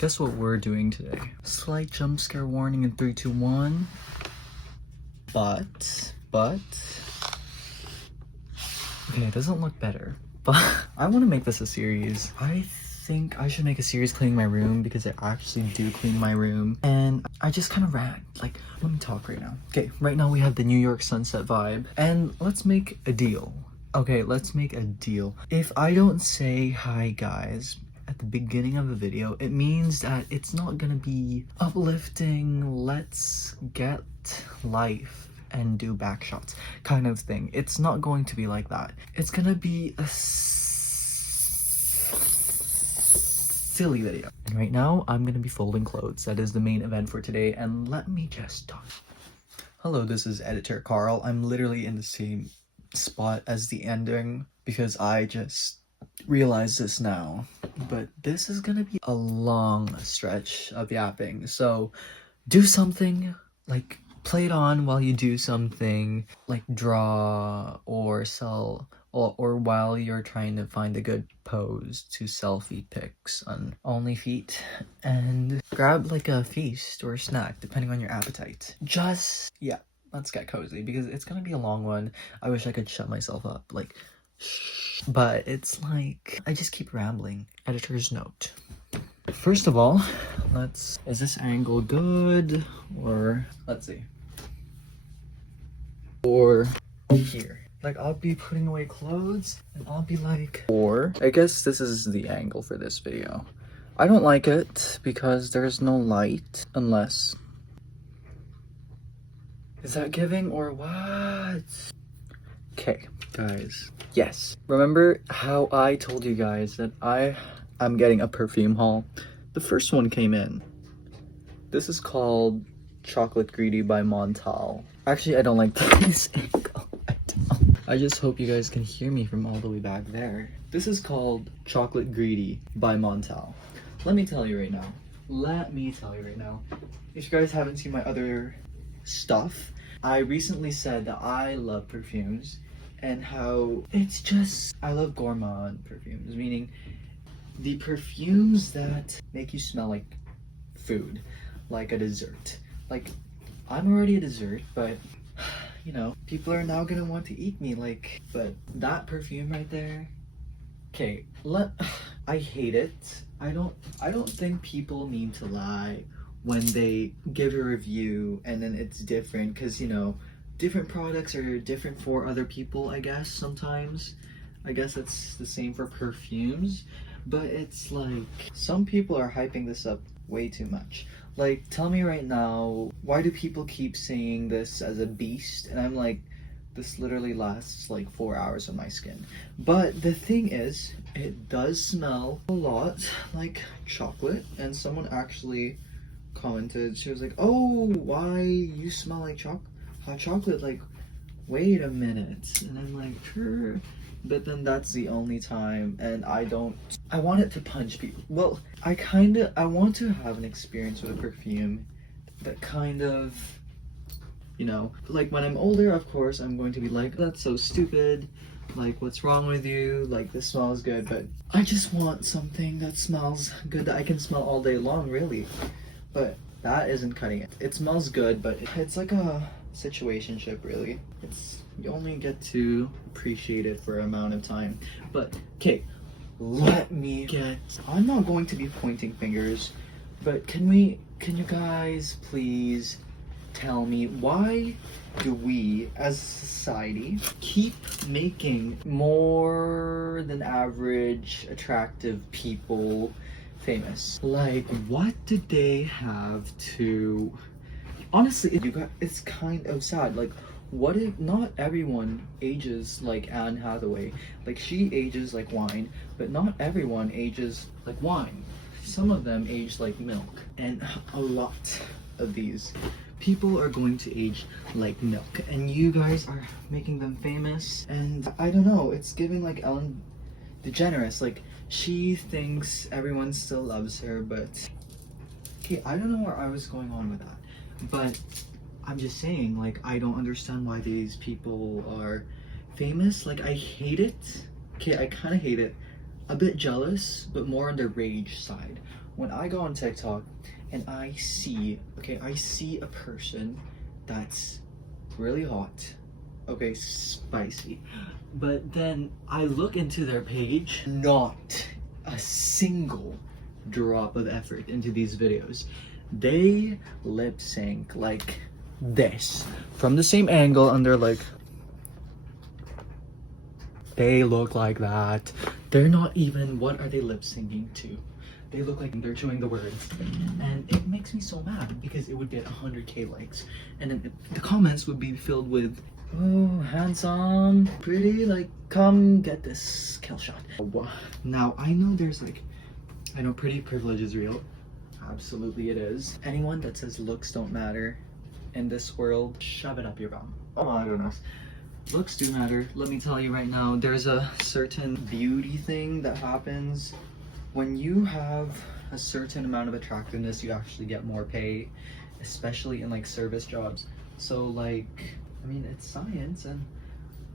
Guess what we're doing today? Slight jump scare warning in 3, 2, 1. But okay, it doesn't look better. But I want to make this a series. I think I should make a series cleaning my room because I actually do clean my room and I just kind of rant. Like, let me talk right now. Okay, right now we have the New York sunset vibe and let's make a deal. Okay, let's make a deal. If I don't say hi guys at the beginning of the video, it means that it's not gonna be uplifting, let's get life and do back shots kind of thing. It's not going to be like that. It's gonna be a silly video. And right now I'm gonna be folding clothes. That is the main event for today, and let me just talk. Hello, this is editor Carl. I'm literally in the same spot as the ending because I just realize this now, but this is gonna be a long stretch of yapping, so do something, like play it on while you do something, like draw or sell, or while you're trying to find a good pose to sell feet pics on OnlyFeet, and grab like a feast or a snack depending on your appetite. Just yeah, let's get cozy because it's gonna be a long one. I wish I could shut myself up, like but it's like I just keep rambling. Editor's note. First of all, is this angle good? Or let's see. Or here. Like I'll be putting away clothes and I'll be like, or I guess this is the angle for this video. I don't like it because there's no light unless. Is that giving or what? Okay, guys. Yes. Remember how I told you guys that I'm getting a perfume haul? The first one came in. This is called Cl.lgv by Montal. Actually, I don't like this angle. I just hope you guys can hear me from all the way back there. This is called Cl.lgv by Montal. Let me tell you right now. If you guys haven't seen my other stuff, I recently said that I love perfumes and how it's just, I love gourmand perfumes, meaning the perfumes that make you smell like food, like a dessert. Like, I'm already a dessert, but you know, people are now gonna want to eat me, like, but that perfume right there, okay, I hate it. I don't think people need to lie when they give a review and then it's different, because you know, different products are different for other people, I guess. Sometimes I guess it's the same for perfumes, but it's like some people are hyping this up way too much. Like, tell me right now, why do people keep saying this as a beast? And I'm like, this literally lasts like 4 hours on my skin. But the thing is, it does smell a lot like chocolate, and someone actually commented, she was like, oh, why you smell like hot chocolate? Like, wait a minute. And I'm like, sure. But then that's the only time, and I want it to punch people. Well, I want to have an experience with a perfume that kind of, you know, like when I'm older, of course, I'm going to be like, that's so stupid. Like, what's wrong with you? Like, this smells good, but I just want something that smells good that I can smell all day long, really. But that isn't cutting it. It smells good, but it's like a situationship, really. You only get to appreciate it for an amount of time. But okay, I'm not going to be pointing fingers, but can you guys please tell me, why do we as a society keep making more than average attractive people famous? Like, what did they have to, honestly, it's kind of sad. Like, what if not everyone ages like Anne Hathaway? Like, she ages like wine, but not everyone ages like wine. Some of them age like milk, and a lot of these people are going to age like milk, and you guys are making them famous. And I don't know, it's giving like Ellen DeGeneres. Like, she thinks everyone still loves her, but okay, I don't know where I was going on with that, but I'm just saying, like, I don't understand why these people are famous. Like, I hate it. Okay, I kind of hate it. A bit jealous, but more on the rage side. when I go on TikTok and I see a person that's really hot, okay, spicy, but then I look into their page, not a single drop of effort into these videos. They lip sync like this from the same angle, and they're like, they look like that. They're not even, what are they lip syncing to? They look like they're chewing the words, and it makes me so mad because it would get 100k likes, and then the comments would be filled with, oh, handsome, pretty, like, come get this kill shot. Now I know I know pretty privilege is real. Absolutely it is. Anyone that says looks don't matter in this world, shove it up your bum. Oh my goodness. Looks do matter. Let me tell you right now, there's a certain beauty thing that happens when you have a certain amount of attractiveness. You actually get more pay, especially in like service jobs. So like, I mean, it's science, and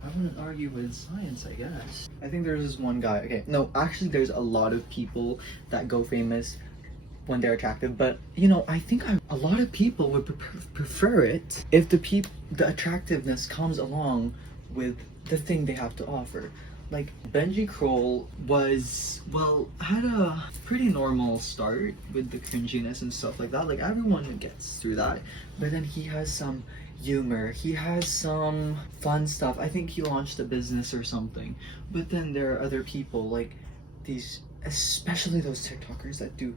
I wouldn't argue with science, I guess. I think there's this one guy, okay, no, actually there's a lot of people that go famous when they're attractive, but you know, I think a lot of people would prefer it if the attractiveness comes along with the thing they have to offer. Like Benji Kroll had a pretty normal start with the cringiness and stuff like that. Like everyone gets through that, but then he has some humor, he has some fun stuff. I think he launched a business or something. But then there are other people like these, especially those TikTokers that do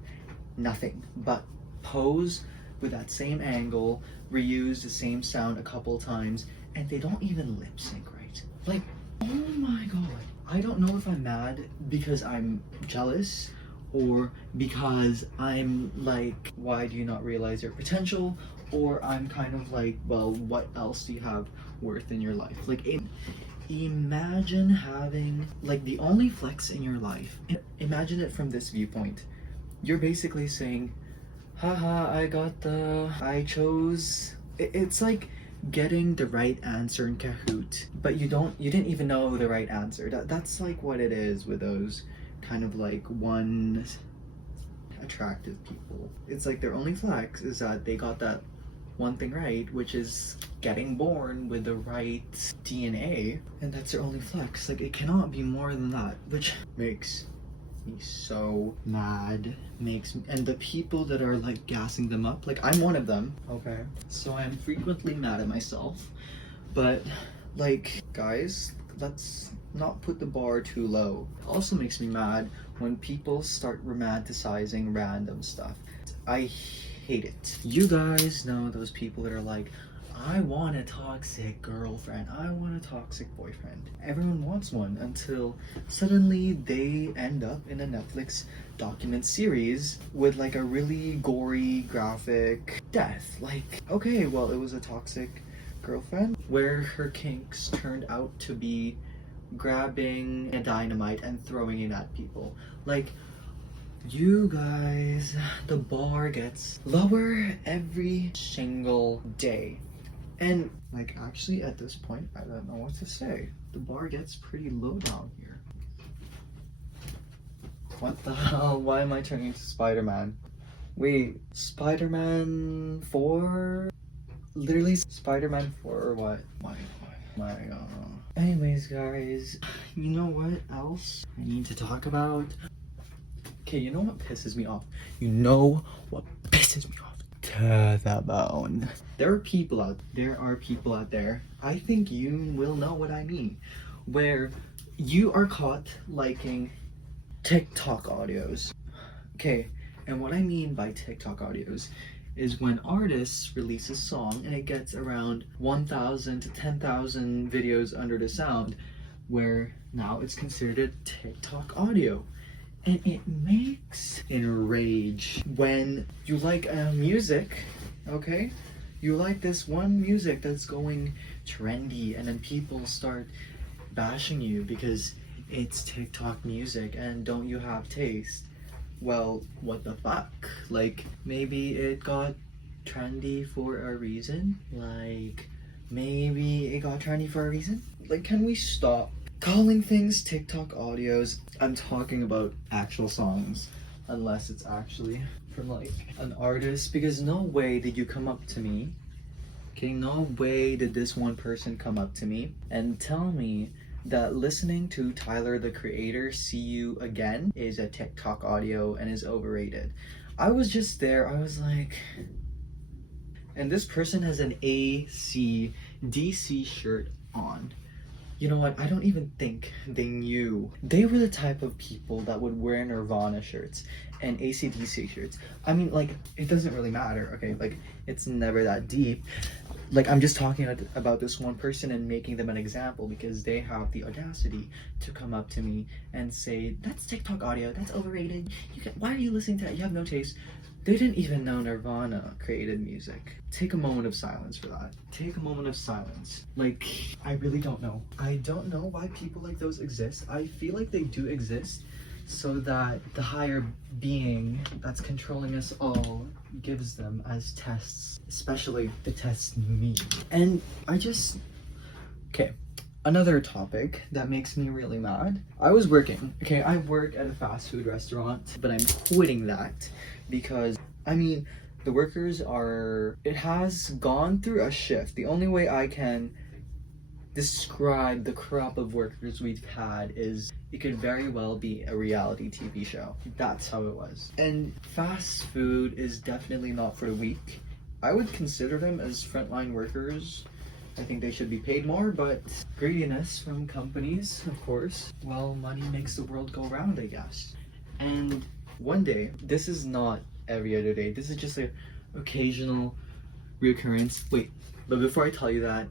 nothing but pose with that same angle, reuse the same sound a couple times, and they don't even lip sync right. Like, oh my god. I don't know if I'm mad because I'm jealous or because I'm like, why do you not realize your potential? Or I'm kind of like, well, what else do you have worth in your life? Like, imagine having like the only flex in your life. Imagine it from this viewpoint. You're basically saying, haha, I chose. It's like getting the right answer in Kahoot, but you didn't even know the right answer. That's like what it is with those kind of like one attractive people. It's like their only flex is that they got that one thing right, which is getting born with the right DNA, and that's their only flex. Like, it cannot be more than that, which makes me so mad. And the people that are like gassing them up, like I'm one of them, okay? So I'm frequently mad at myself, but like, guys, let's not put the bar too low. It also makes me mad when people start romanticizing random stuff. I hate it. You guys know those people that are like, I want a toxic girlfriend, I want a toxic boyfriend. Everyone wants one until suddenly they end up in a Netflix document series with like a really gory, graphic death. Like, okay, well, it was a toxic girlfriend where her kinks turned out to be grabbing a dynamite and throwing it at people. Like, you guys, the bar gets lower every single day. And like, actually at this point, I don't know what to say. The bar gets pretty low down here. What the hell? Why am I turning into Spider-Man? Wait, Spider-Man 4? Literally Spider-Man 4 or what? My god. Anyways, guys, you know what else I need to talk about? Okay, you know what pisses me off? You know what pisses me off? To the bone. There are people out there, I think you will know what I mean, where you are caught liking TikTok audios. Okay, and what I mean by TikTok audios is when artists release a song and it gets around 1,000 to 10,000 videos under the sound, where now it's considered a TikTok audio. And it makes enrage when you like music, okay? You like this one music that's going trendy, and then people start bashing you because it's TikTok music and don't you have taste? Well, what the fuck? Like, maybe it got trendy for a reason? Like, maybe it got trendy for a reason? Like, can we stop calling things TikTok audios? I'm talking about actual songs. unless it's actually from like an artist, because no way did you come up to me. Okay, no way did this one person come up to me and tell me that listening to Tyler the Creator See You Again is a TikTok audio and is overrated. I was just there, I was like, and this person has an AC/DC shirt on. You know what? I don't even think they knew. They were the type of people that would wear Nirvana shirts and AC/DC shirts. I mean, like, it doesn't really matter, okay? Like, it's never that deep. Like, I'm just talking about this one person and making them an example because they have the audacity to come up to me and say, that's TikTok audio, that's overrated. Why are you listening to that? You have no taste. They didn't even know Nirvana created music. Take a moment of silence for that. Take a moment of silence. Like, I really don't know. I don't know why people like those exist. I feel like they do exist so that the higher being that's controlling us all gives them as tests, especially to test me. And okay, another topic that makes me really mad. I was working, okay, I work at a fast food restaurant, but I'm quitting that because, I mean, the workers it has gone through a shift. The only way I can describe the crop of workers we've had is it could very well be a reality TV show. That's how it was. And fast food is definitely not for the weak. I would consider them as frontline workers. I think they should be paid more, but greediness from companies, of course. Well, money makes the world go round, I guess. And one day, this is not every other day, this is just an occasional reoccurrence. Wait, but before I tell you that,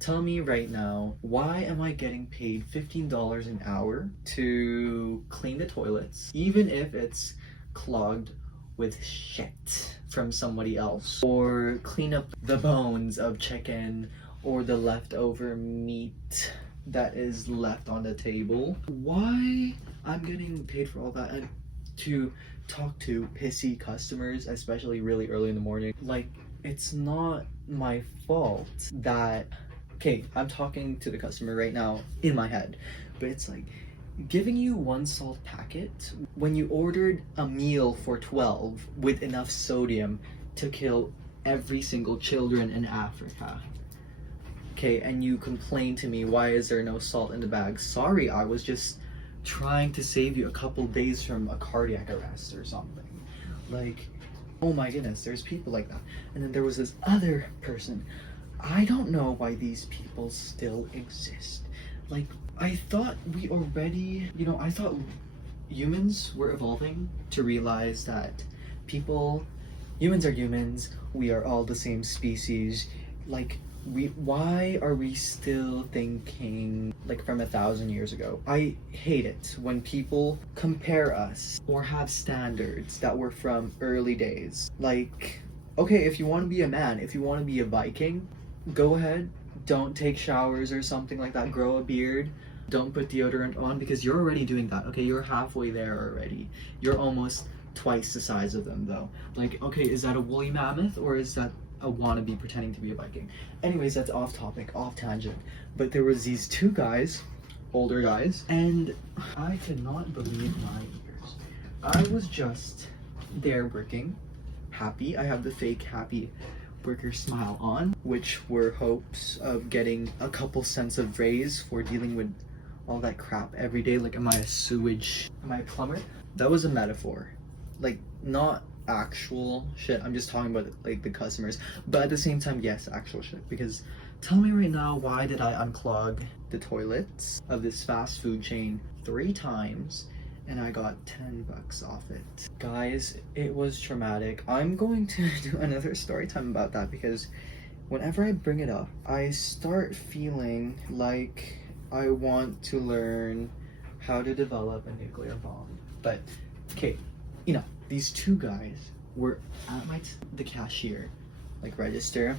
tell me right now, why am I getting paid $15 an hour to clean the toilets, even if it's clogged with shit from somebody else, or clean up the bones of chicken or the leftover meat that is left on the table? Why I'm getting paid for all that and to talk to pissy customers, especially really early in the morning? Like, it's not my fault that, okay, I'm talking to the customer right now in my head, but it's like giving you one salt packet when you ordered a meal for 12 with enough sodium to kill every single children in Africa. Okay, and you complain to me, why is there no salt in the bag? Sorry, I was just trying to save you a couple days from a cardiac arrest or something. Like, oh my goodness, there's people like that. And then there was this other person. I don't know why these people still exist. Like, I thought we already, I thought humans were evolving to realize that humans are humans, we are all the same species. Like, why are we still thinking like from 1,000 years ago? I hate it when people compare us or have standards that were from early days. Like, okay, if you want to be a man, if you want to be a Viking, go ahead, don't take showers or something like that, grow a beard, don't put deodorant on, because you're already doing that. Okay, you're halfway there already. You're almost twice the size of them though. Like, okay, is that a woolly mammoth or is that a wannabe pretending to be a Viking? Anyways, that's off topic, off tangent. But there was these two guys, older guys, and I could not believe my ears. I was just there working, happy. I have the fake happy worker smile on, which were hopes of getting a couple cents of raise for dealing with all that crap every day. Like, am I a plumber? That was a metaphor. Like, not actual shit. I'm just talking about like the customers, but at the same time, yes, actual shit. Because tell me right now, why did I unclog the toilets of this fast food chain 3 times and I got $10 off it? Guys, it was traumatic. I'm going to do another story time about that because whenever I bring it up, I start feeling like I want to learn how to develop a nuclear bomb. But okay, these two guys were at the cashier, like register,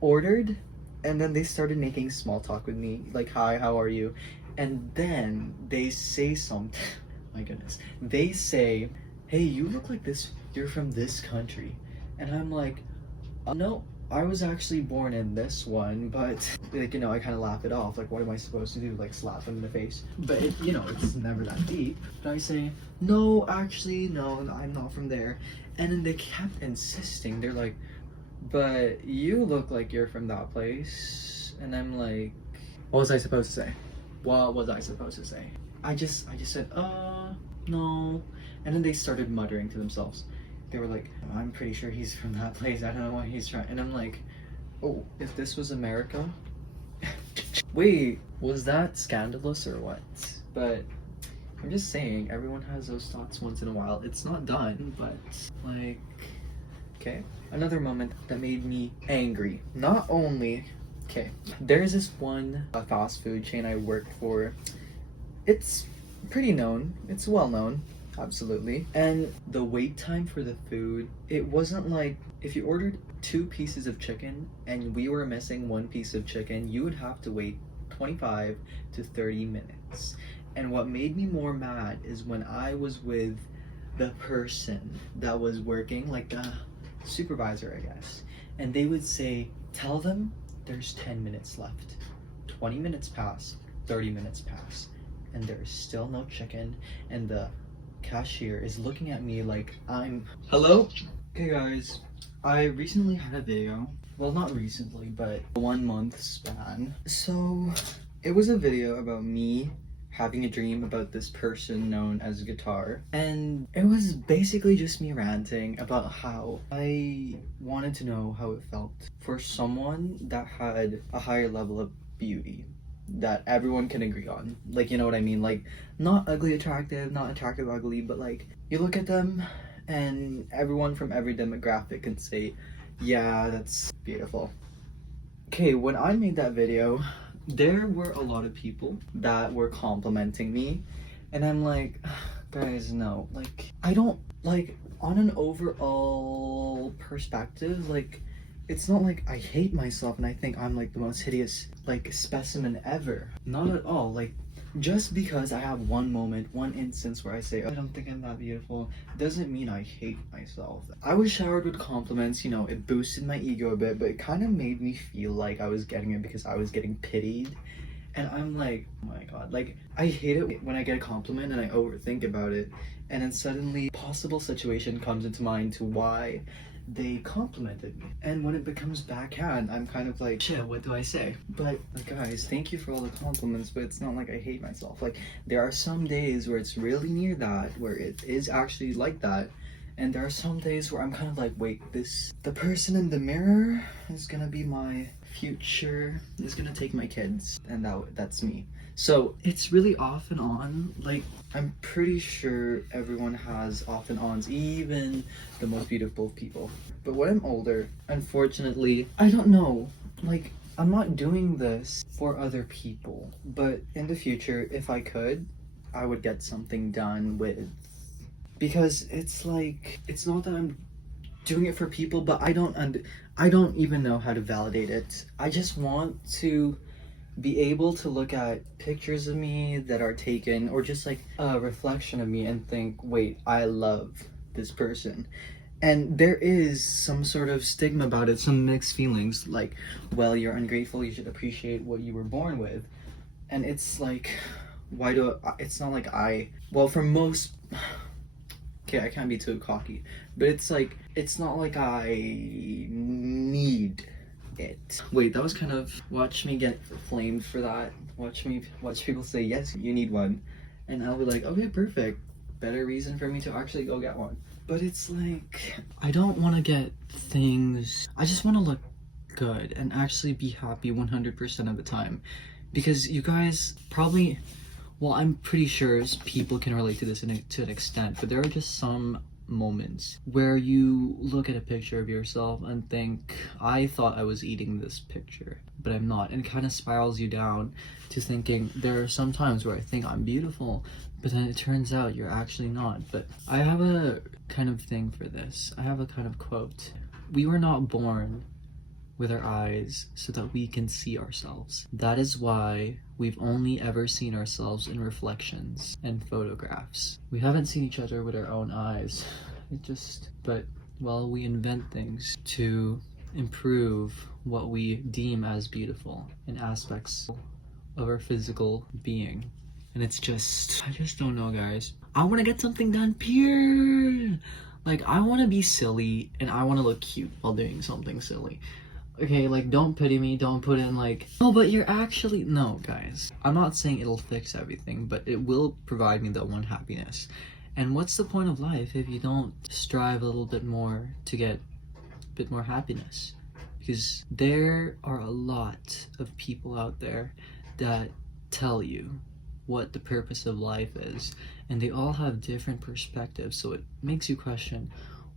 ordered, and then they started making small talk with me, like, hi, how are you? And then they say something, my goodness, they say, hey, you look like this, you're from this country. And I'm like, no, I was actually born in this one, but like, you know, I kind of laugh it off. Like, what am I supposed to do? Like, slap them in the face? But it, you know, it's never that deep. But I say, no, actually, no, I'm not from there. And then they kept insisting. They're like, but you look like you're from that place. And I'm like, what was I supposed to say? What was I supposed to say? I just said, no. And then they started muttering to themselves. They were like, I'm pretty sure he's from that place. I don't know why he's trying. And I'm like, oh, if this was America? Wait, was that scandalous or what? But I'm just saying, everyone has those thoughts once in a while. It's not done, but like, okay. Another moment that made me angry. Not only, okay, there's this one fast food chain I work for. It's pretty known. It's well known. Absolutely. And the wait time for the food, it wasn't like if you ordered 2 pieces of chicken and we were missing 1 piece of chicken, you would have to wait 25 to 30 minutes. And what made me more mad is when I was with the person that was working, like the supervisor, I guess, and they would say, tell them there's 10 minutes left. 20 minutes pass, 30 minutes pass, and there's still no chicken, and the cashier is looking at me like I'm hello. Okay guys, I recently had a video, well not recently but 1 month span. So it was a video about me having a dream about this person known as Guitar, and it was basically just me ranting about how I wanted to know how it felt for someone that had a higher level of beauty that everyone can agree on. Like, you know what I mean? Like, not ugly attractive, not attractive ugly, but like, you look at them and everyone from every demographic can say, yeah, that's beautiful. Okay, when I made that video, there were a lot of people that were complimenting me, and I'm like, guys, no. Like, I don't, like, on an overall perspective, like, it's not like I hate myself and I think I'm like the most hideous like specimen ever. Not at all. Like, just because I have one moment, one instance where I say, oh, I don't think I'm that beautiful, doesn't mean I hate myself. I was showered with compliments, you know, it boosted my ego a bit, but it kind of made me feel like I was getting it because I was getting pitied. And I'm like, oh my god, like, I hate it when I get a compliment and I overthink about it, and then suddenly possible situation comes into mind to why they complimented me. And when it becomes backhand, I'm kind of like, shit, what do I say? But like, guys, thank you for all the compliments, but it's not like I hate myself. Like, there are some days where it's really near that, where it is actually like that, and there are some days where I'm kind of like, wait, the person in the mirror is gonna be my future, is gonna take my kids, and that's me. So it's really off and on. Like, I'm pretty sure everyone has off and ons, even the most beautiful people. But when I'm older, unfortunately, I don't know, like, I'm not doing this for other people, but in the future, if I could, I would get something done with, because it's like, it's not that I'm doing it for people, but I don't even know how to validate it. I just want to be able to look at pictures of me that are taken, or just like a reflection of me, and think, wait, I love this person. And there is some sort of stigma about it, some mixed feelings, like, well, you're ungrateful, you should appreciate what you were born with. And it's like, it's not like well, for most, okay, I can't be too cocky, but it's like, it's not like I need it. Wait, that was kind of, watch me get flamed for that. Watch people say, yes, you need one. And I'll be like, okay, perfect. Better reason for me to actually go get one. But it's like, I don't want to get things, I just want to look good and actually be happy 100% of the time. Because you guys probably, well, I'm pretty sure people can relate to this to an extent, but there are just some moments where you look at a picture of yourself and think, I thought I was eating this picture, but I'm not. And it kind of spirals you down to thinking, there are some times where I think I'm beautiful, but then it turns out you're actually not. But I have a kind of thing for this. I have a kind of quote. We were not born with our eyes so that we can see ourselves. That is why we've only ever seen ourselves in reflections and photographs. We haven't seen each other with our own eyes. But, well, we invent things to improve what we deem as beautiful in aspects of our physical being. And it's just, I just don't know, guys. I want to get something done, period. Like, I want to be silly and I want to look cute while doing something silly. Okay, like, don't pity me, don't put in like, oh, but you're actually, no, guys. I'm not saying it'll fix everything, but it will provide me that one happiness. And what's the point of life if you don't strive a little bit more to get a bit more happiness? Because there are a lot of people out there that tell you what the purpose of life is, and they all have different perspectives, so it makes you question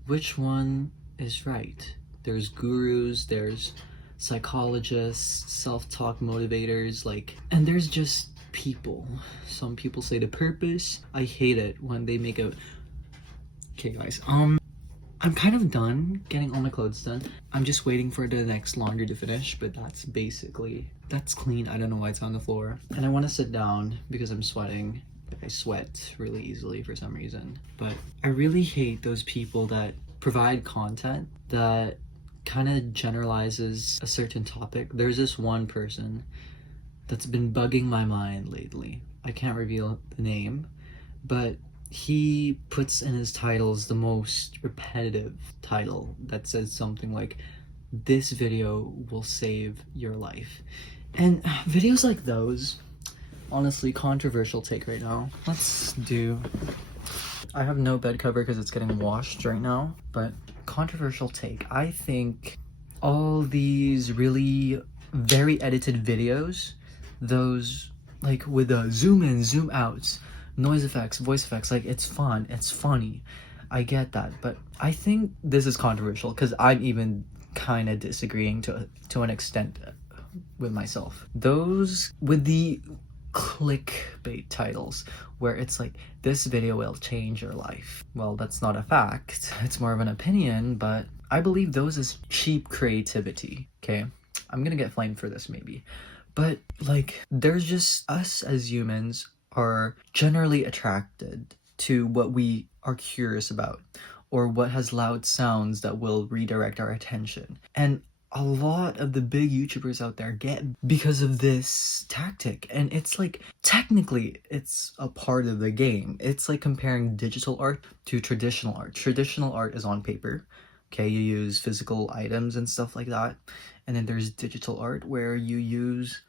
which one is right. There's gurus, there's psychologists, self-talk motivators, like, and there's just people. Some people say the purpose. I hate it when they make a, okay guys, I'm kind of done getting all my clothes done. I'm just waiting for the next laundry to finish, but that's clean. I don't know why it's on the floor. And I want to sit down because I'm sweating. Like, I sweat really easily for some reason. But I really hate those people that provide content that kind of generalizes a certain topic. There's this one person that's been bugging my mind lately. I can't reveal the name, but he puts in his titles the most repetitive title that says something like, this video will save your life. And videos like those, honestly, controversial take right now. I have no bed cover because it's getting washed right now, but controversial take. I think all these really very edited videos, those like with the zoom in, zoom out, noise effects, voice effects, like, it's fun, it's funny, I get that, but I think this is controversial because I'm even kind of disagreeing to an extent with myself. Those with the clickbait titles where it's like, this video will change your life. Well, that's not a fact, it's more of an opinion, but I believe those is cheap creativity. Okay, I'm gonna get flamed for this maybe, but like, there's just, us as humans are generally attracted to what we are curious about, or what has loud sounds that will redirect our attention. And a lot of the big YouTubers out there get because of this tactic, and it's like, technically it's a part of the game. It's like comparing digital art to traditional art. Traditional art is on paper, okay, you use physical items and stuff like that, and then there's digital art where you use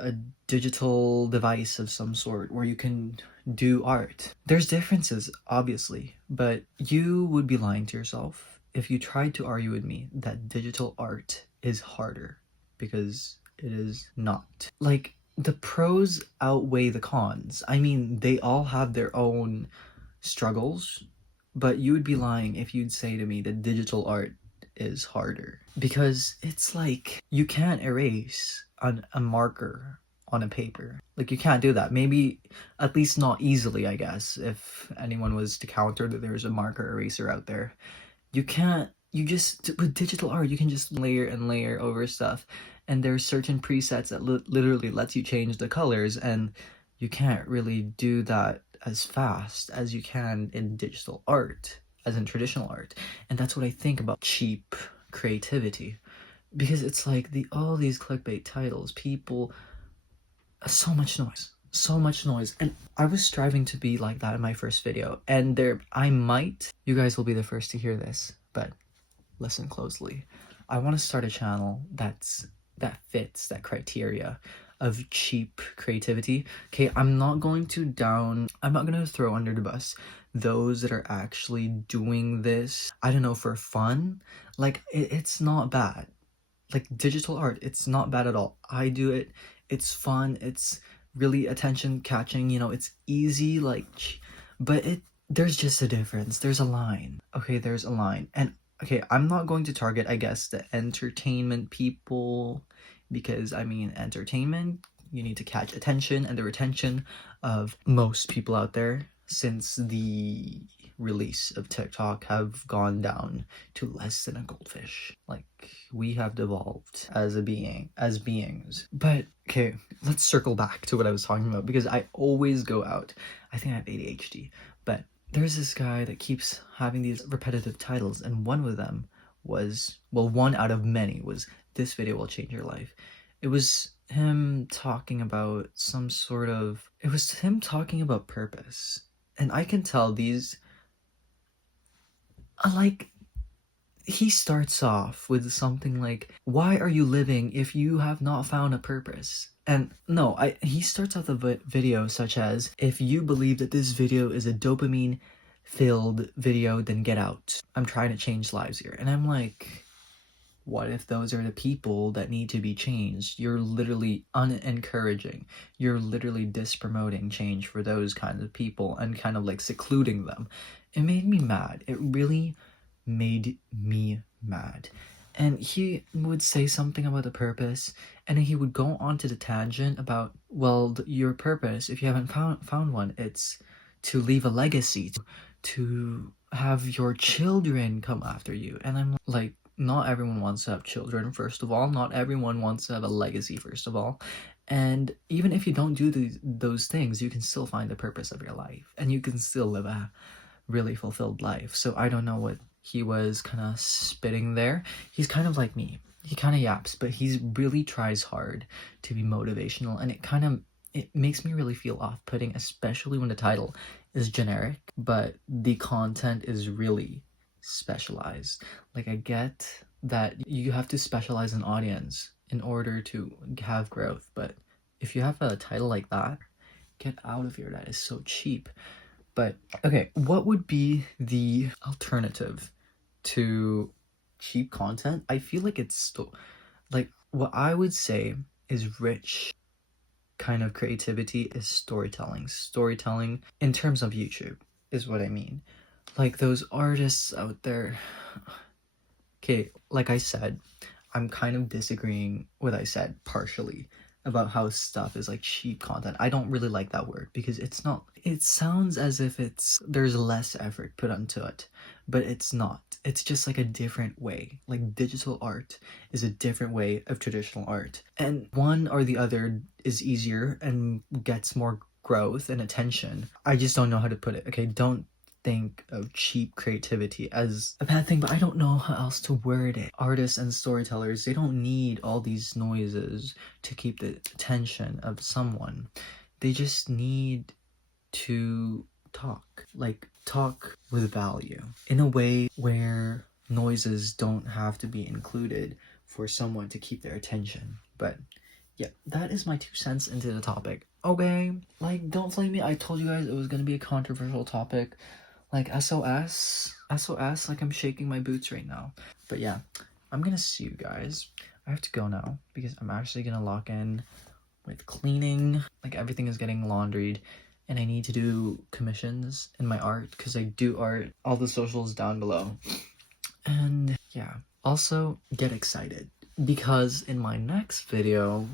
a digital device of some sort where you can do art. There's differences, obviously, but you would be lying to yourself if you tried to argue with me that digital art is harder, because it is not. Like, the pros outweigh the cons. I mean, they all have their own struggles, but you would be lying if you'd say to me that digital art is harder, because it's like, you can't erase a marker on a paper. Like, you can't do that. Maybe, at least not easily, I guess, if anyone was to counter that there's a marker eraser out there. You can't, with digital art, you can just layer and layer over stuff, and there's certain presets that literally lets you change the colors, and you can't really do that as fast as you can in digital art, as in traditional art. And that's what I think about cheap creativity, because it's like, all these clickbait titles, people, so much noise, and I was striving to be like that in my first video, and you guys will be the first to hear this, but listen closely. I want to start a channel that fits that criteria of cheap creativity. Okay, I'm not going to throw under the bus those that are actually doing this, I don't know, for fun. Like, it's not bad. Like, digital art, it's not bad at all. I do it, it's fun, it's really attention catching, it's easy, like, but there's just a difference. There's a line. Okay, there's a line. And okay, I'm not going to target, I guess, the entertainment people, because I mean, entertainment, you need to catch attention, and the retention of most people out there since the release of TikTok have gone down to less than a goldfish. Like, we have devolved as beings. But okay, let's circle back to what I was talking about, because I always go out. I think I have ADHD, but there's this guy that keeps having these repetitive titles, and one of them was, well, one out of many was, this video will change your life. It was him talking about it was him talking about purpose. And I can tell he starts off with something like, why are you living if you have not found a purpose? And no, he starts off the video such as, if you believe that this video is a dopamine filled video, then get out. I'm trying to change lives here. And I'm like, what if those are the people that need to be changed? You're literally unencouraging. You're literally dispromoting change for those kinds of people and kind of like secluding them. It made me mad. It really made me mad. And he would say something about the purpose, and then he would go on to the tangent about, well, your purpose, if you haven't found one, it's to leave a legacy, to have your children come after you. And I'm like, not everyone wants to have children, first of all. Not everyone wants to have a legacy, first of all. And even if you don't do those things, you can still find the purpose of your life, and you can still live a really fulfilled life. So I don't know what he was kind of spitting there. He's kind of like me. He kind of yaps, but he really tries hard to be motivational, and it makes me really feel off-putting, especially when the title is generic, but the content is really specialized. Like, I get that you have to specialize an audience in order to have growth, but if you have a title like that, get out of here. That is so cheap. But okay, what would be the alternative to cheap content? I feel like it's still, like, what I would say is rich kind of creativity is storytelling. Storytelling in terms of YouTube is what I mean. Like those artists out there. Okay, like I said, I'm kind of disagreeing with what I said partially about how stuff is like cheap content. I don't really like that word because it's not. It sounds as if there's less effort put into it, but it's not. It's just like a different way. Like digital art is a different way of traditional art, and one or the other is easier and gets more growth and attention. I just don't know how to put it. Okay, don't think of cheap creativity as a bad thing, but I don't know how else to word it. Artists and storytellers, they don't need all these noises to keep the attention of someone. They just need to talk with value in a way where noises don't have to be included for someone to keep their attention. But yeah, that is my 2 cents into the topic. Okay, like, don't flame me. I told you guys it was gonna be a controversial topic. Like, SOS, like I'm shaking my boots right now. But yeah, I'm gonna see you guys. I have to go now because I'm actually gonna lock in with cleaning. Like, everything is getting laundried, and I need to do commissions in my art because I do art. All the socials down below. And yeah, also get excited because in my next video,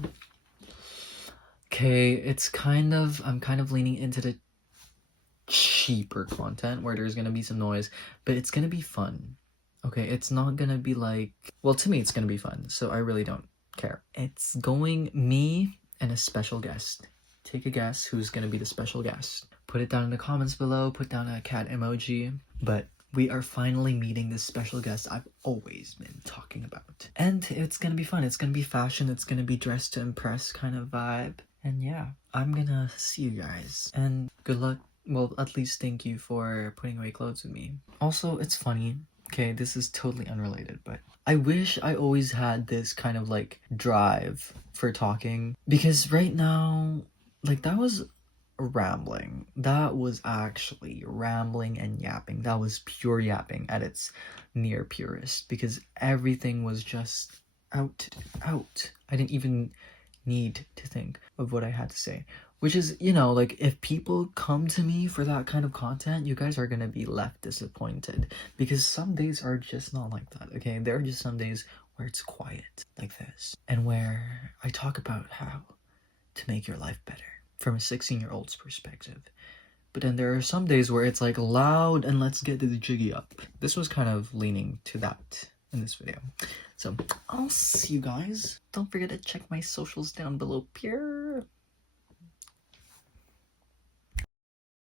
okay, I'm kind of leaning into the cheaper content where there's gonna be some noise, but it's gonna be fun. Okay, it's not gonna be like, well, to me it's gonna be fun, so I really don't care. It's going me and a special guest. Take a guess who's gonna be the special guest. Put it down in the comments below, put down a cat emoji. But we are finally meeting this special guest I've always been talking about. And it's gonna be fun. It's gonna be fashion. It's gonna be dressed to impress kind of vibe. And yeah, I'm gonna see you guys. And good luck. Well, at least thank you for putting away clothes with me. Also, it's funny. Okay, this is totally unrelated, but I wish I always had this kind of like drive for talking. Because right now, like, that was rambling. That was actually rambling and yapping. That was pure yapping at its near purest, because everything was just out. I didn't even need to think of what I had to say, which is, you know, like, if people come to me for that kind of content, you guys are gonna be left disappointed, because some days are just not like that. Okay, there are just some days where it's quiet like this, and where I talk about how to make your life better from a 16-year-old's perspective. But then there are some days where it's like loud and let's get to the jiggy up. This was kind of leaning to that in this video. So I'll see you guys. Don't forget to check my socials down below. Peer.